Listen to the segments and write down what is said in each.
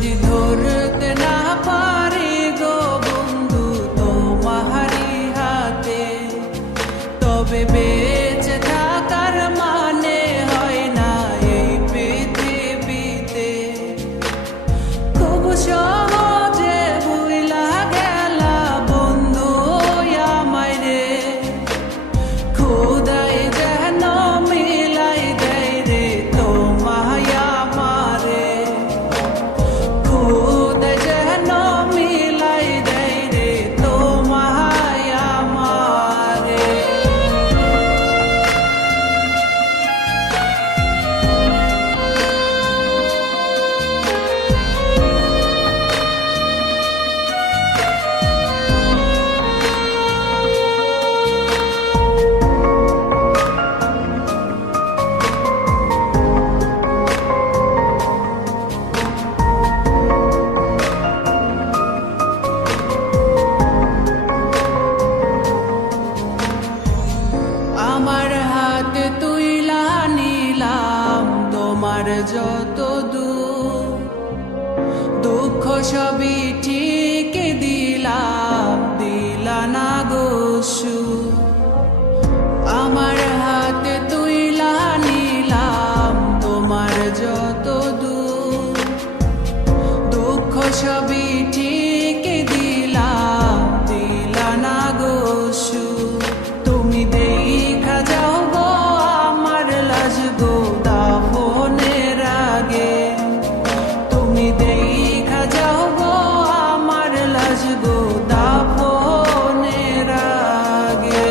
যদি ধরতে না পারি গো বন্ধু তোমারি হাতে, তবে বেঁচে থাকার মানে হয় না এই পৃথিবীতে। খুব সহজে ভুইলা গেলা বন্ধু আমায় রে, খোদাই যেন মিলাই দেয় রে তোমায় আমারে, খোদাই যেন মিলাই দেয় রে তোমায় আমারে। আমার হাতে তুইলা নিলাম তোমার যত দুঃখ সবই ঠিক দিলাম, দিলা না গো সুখ। আমার হাতে তুইলা নিলাম তোমার যত দুঃখ সবই ঠিক দিলাম, দিলা না গো সুখ। তুমি দেখা যাও গো আমার লাজ গো দাফনের আগে, তুমি দেখা যাও গো আমার লাজ গো দাফনের আগে।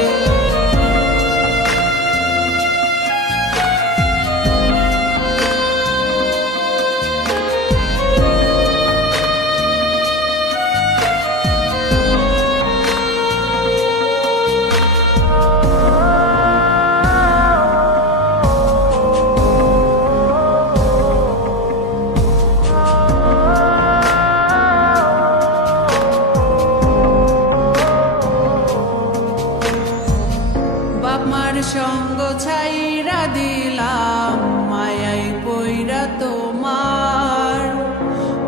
বাপমার সঙ্গ ছাইরা দিলাম মায়াই পইরা তোমার,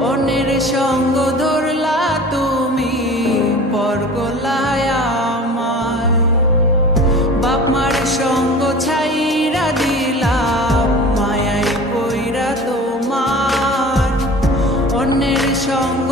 অন্যের সঙ্গ ধরলা তুমি পর গলায় আমার। বাপমার সঙ্গ ছাইরা দিলাম মায়াই পইরা তোমার, অন্যের সঙ্গ